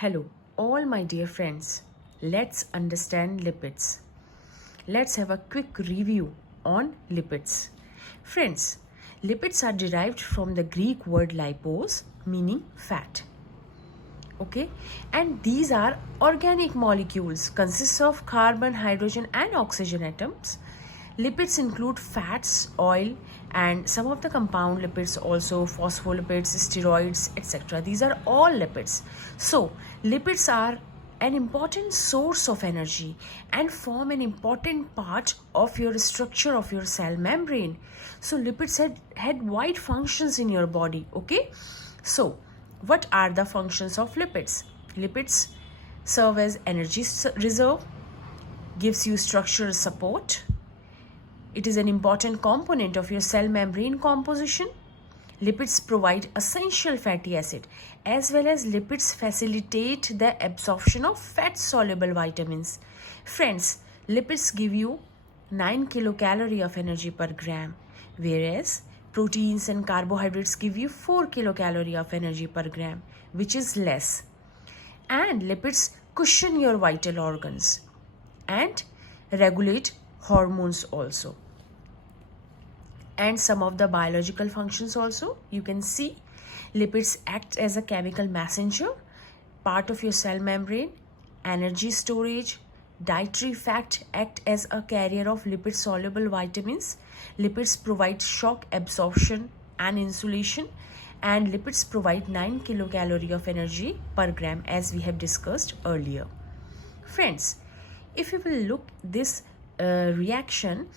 Hello, all my dear friends. Let's understand lipids. Let's have a quick review on lipids. Friends, lipids are derived from the Greek word lipos, meaning fat. Okay, and these are organic molecules, consists of carbon, hydrogen, and oxygen atoms. Lipids include fats, oil, and some of the compound lipids also, phospholipids, steroids, etc. These are all lipids. So, lipids are an important source of energy and form an important part of your structure of your cell membrane. So, lipids had wide functions in your body. Okay, so what are the functions of lipids? Lipids serve as energy reserve, gives you structural support. It is an important component of your cell membrane composition. Lipids provide essential fatty acid as well as lipids facilitate the absorption of fat-soluble vitamins. Friends, lipids give you 9 kilocalorie of energy per gram, whereas proteins and carbohydrates give you 4 kilocalorie of energy per gram, which is less. And lipids cushion your vital organs and regulate hormones also. And some of the biological functions also, you can see lipids act as a chemical messenger, part of your cell membrane, energy storage, dietary fat act as a carrier of lipid soluble vitamins. Lipids provide shock absorption and insulation, and lipids provide 9 kilocalorie of energy per gram, as we have discussed earlier. Friends, if you will look this reaction,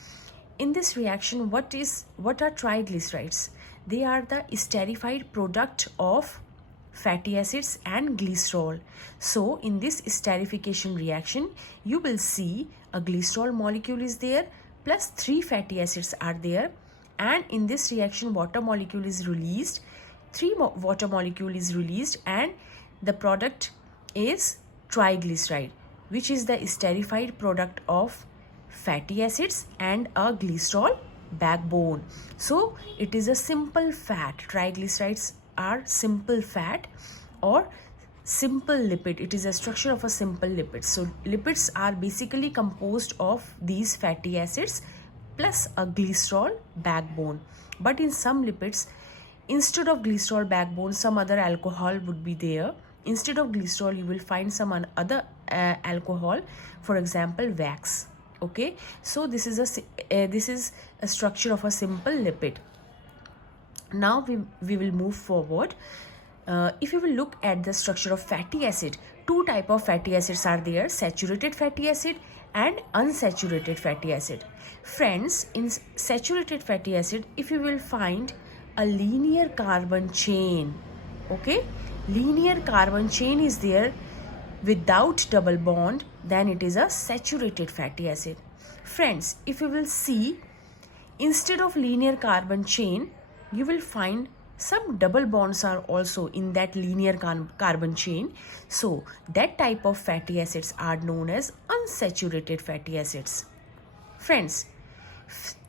in this reaction, what are triglycerides? They are the esterified product of fatty acids and glycerol. So in this esterification reaction, you will see a glycerol molecule is there plus 3 fatty acids are there, and in this reaction water molecule is released, 3 water molecule is released, and the product is triglyceride, which is the esterified product of fatty acids and a glycerol backbone. So it is a simple fat. Triglycerides are simple fat or simple lipid. It is a structure of a simple lipid. So lipids are basically composed of these fatty acids plus a glycerol backbone. But in some lipids, instead of glycerol backbone, some other alcohol would be there. Instead of glycerol, you will find some other alcohol, for example wax. Okay, so this is a structure of a simple lipid. Now we will move forward. If you will look at the structure of fatty acid, 2 type of fatty acids are there: saturated fatty acid and unsaturated fatty acid. Friends, in saturated fatty acid, if you will find a linear carbon chain, okay, linear carbon chain is there without double bond, then it is a saturated fatty acid. Friends, if you will see, instead of linear carbon chain, you will find some double bonds are also in that linear carbon chain. So that type of fatty acids are known as unsaturated fatty acids. Friends,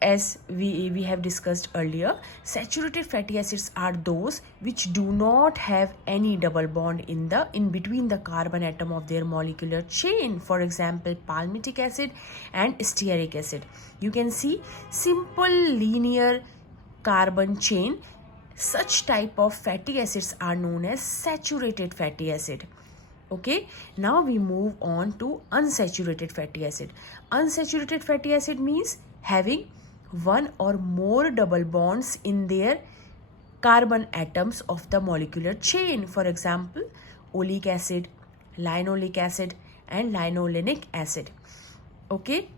as we have discussed earlier, saturated fatty acids are those which do not have any double bond in between the carbon atom of their molecular chain. For example, palmitic acid and stearic acid. You can see simple linear carbon chain. Such type of fatty acids are known as saturated fatty acid. Okay, now we move on to unsaturated fatty acid. Unsaturated fatty acid means having 1 or more double bonds in their carbon atoms of the molecular chain. For example, oleic acid, linoleic acid, and linolenic acid. Okay,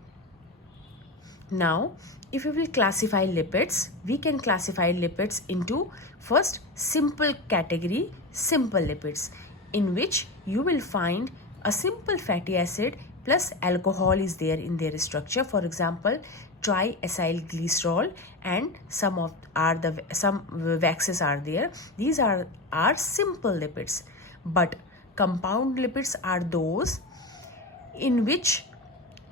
now if we will classify lipids, we can classify lipids into first simple category, simple lipids, in which you will find a simple fatty acid plus alcohol is there in their structure. For example, triacyl glycerol, and some waxes are there. These are simple lipids. But compound lipids are those in which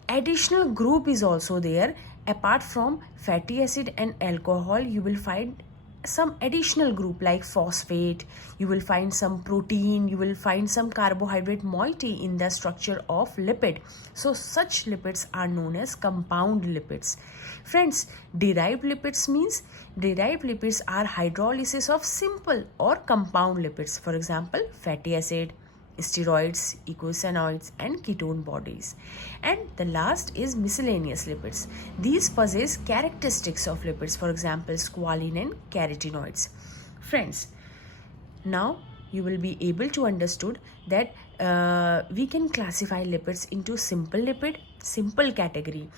additional group is also there. Apart from fatty acid and alcohol, you will find some additional group like phosphate, you will find some protein, you will find some carbohydrate moiety in the structure of lipid. So such lipids are known as compound lipids. Friends, derived lipids means derived lipids are hydrolysis of simple or compound lipids. For example, fatty acid, steroids, eicosanoids, and ketone bodies. And the last is miscellaneous lipids. These possess characteristics of lipids, for example, squalene and carotenoids. Friends, now you will be able to understood that we can classify lipids into simple category,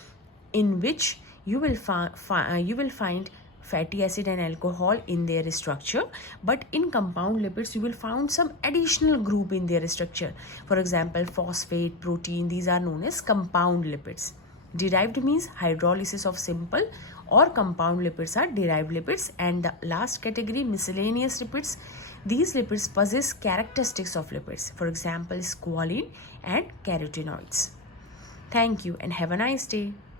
in which you will find fatty acid and alcohol in their structure, but in compound lipids you will find some additional group in their structure. For example, phosphate, protein, these are known as compound lipids. Derived means hydrolysis of simple or compound lipids are derived lipids. And the last category, miscellaneous lipids, these lipids possess characteristics of lipids, for example, squalene and carotenoids. Thank you and have a nice day.